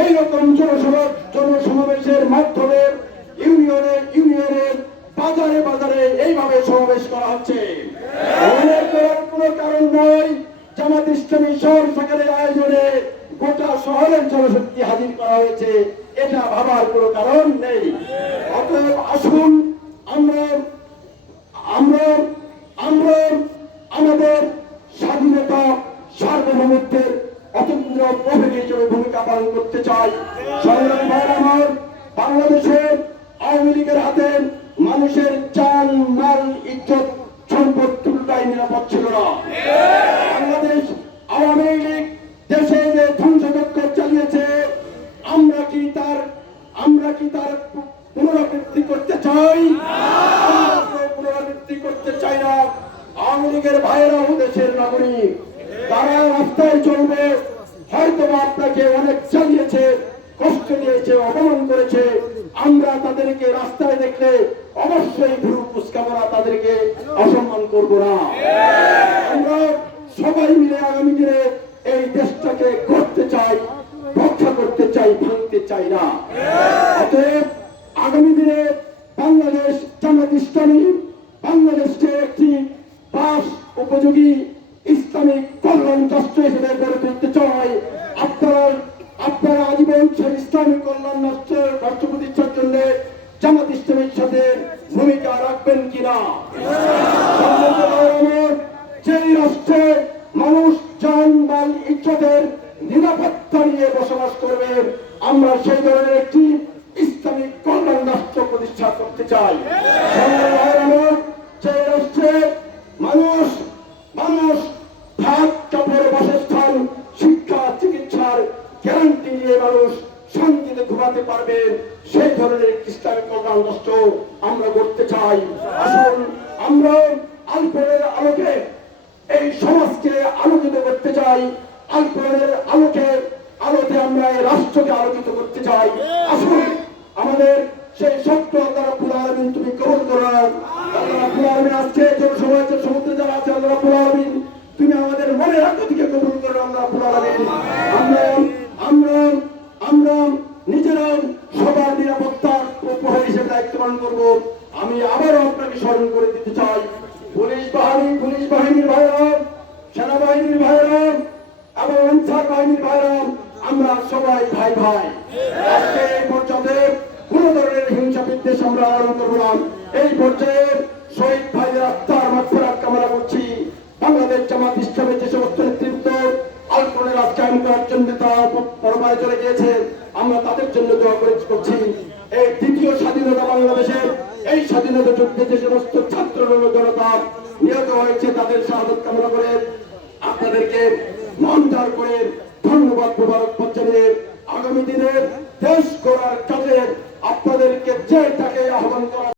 এইরকম জনসভা জনসমাবেশের মাধ্যমে ইউনিয়নে ইউনিয়নে বাজারে বাজারে এইভাবে সমাবেশ করা হচ্ছে। কোনো কারণ নয় জামাত ইসলামী শহর সকালের আয়োজনে গোটা শহরের জনশক্তি হাজির করা হয়েছে। এটা ভাবার কোনো কারণ নেই। অতএব আসুন, আমরা আমরা আমরা আমাদের স্বাধীনতা সার্বভৌমত্বের অতন্ত্র প্রহরী হিসেবে ভূমিকা পালন করতে চাই। সংগ্রামী ভাইয়ের আমার বাংলাদেশের আওয়ামী লীগের হাতে মানুষের চাল, মাল, ইজ্জত, সম্পদ তুলটাই নিরাপদ ছিল না। বাংলাদেশ আওয়ামী লীগ দেশে যে ধ্বংসযজ্ঞ চালিয়েছে, আমরা কি তার, আমরা কি তার পুনরাবৃত্তি করতে চাই? পুনরাবৃত্তি করতে চাই না। আওয়ামী লীগের ভাইয়েরাও দেশের নাগরিক। তারা রাস্তায় আপনাকে অনেক চালিয়েছে, কষ্ট দিয়েছে অপমান করেছে। আমরা তাদেরকে রাস্তায় দেখলে অবশ্যই ভুরু কুচকামরা তাদেরকে অসম্মান করব না। আমরা সবাই মিলে আগামী দিনে এই দেশটাকে করতে চাই, রক্ষা করতে চাই, ভাঙতে চাই না। অতএব আগামী দিনে বাংলাদেশ জামাত ইসলামী বাংলাদেশকে একটি বাস উপযোগী ইসলামিক কল্যাণ রাষ্ট্র হিসেবে গড়ে ইসলামিক কল্যাণ রাষ্ট্র রাষ্ট্র জন্য জামাত ইসলামের সাথে ভূমিকা রাখবেন কিনা? যেই রাষ্ট্রে মানুষ জান, মাল, ইজ্জতের নিরাপত্তা নিয়ে বসবাস করবে, আমরা সেই ধরনের একটি ইসলামিক কল্যাণ রাষ্ট্র প্রতিষ্ঠা করতে চাই। যে রাষ্ট্রে মানুষ মানুষ ভাত, কাপড়, বাসস্থান, শিক্ষা, চিকিৎসার গ্যারান্টি নিয়ে মানুষ শান্তিতে ঘুমাতে পারবে। সেই ধরনের ইসলামিক কল্যাণ রাষ্ট্র আমরা করতে চাই। আসুন, আমরা আলপনের আলোকে এই সমাজকে আলোকিত করতে চাই। আলপনের আলোকে, আলোতে আমরা এই রাষ্ট্রকে আলোকিত করতে চাই। আসুন, আমাদের সেই সত্য আল্লাহ রাব্বুল তুমি কবুল করো। আল্লাহ রাব্বুল আলামিন আজকে করব, আমি আবারও আপনাকে স্মরণ করে দিতে চাই। পুলিশ বাহিনী, পুলিশ বাহিনীর ভাইরা সেনাবাহিনীর ভাইরা এবং আনসার বাহিনীর ভাইরা আমরা সবাই ভাই ভাই। আজকে এই পর্যায়ে কোন ধরনের হিংসা বিদ্বেষ আমরা আরম্ভ করলাম এই পর্যায়ে শহীদ ভাইদের আত্মার মাত্রার কামনা করছি। বাংলাদেশ জামাত ইসলামের যে সমস্ত নেতৃত্ব আলপনের রাজ কায়েম করার জন্য পরমায় চলে গিয়েছে, আমরা তাদের জন্য দোয়া করে করছি। এই দ্বিতীয় স্বাধীনতা বাংলাদেশে, এই স্বাধীনতা যুদ্ধে যে সমস্ত ছাত্র জনতা নিহত হয়েছে, তাদের স্বাগত কামনা করে আপনাদেরকে মন দার করে ধন্যবাদ মোবারক পঞ্চায়েতের আগামী দিনে দেশ করার কাজে আপনাদেরকে যে তাকে আহ্বান করা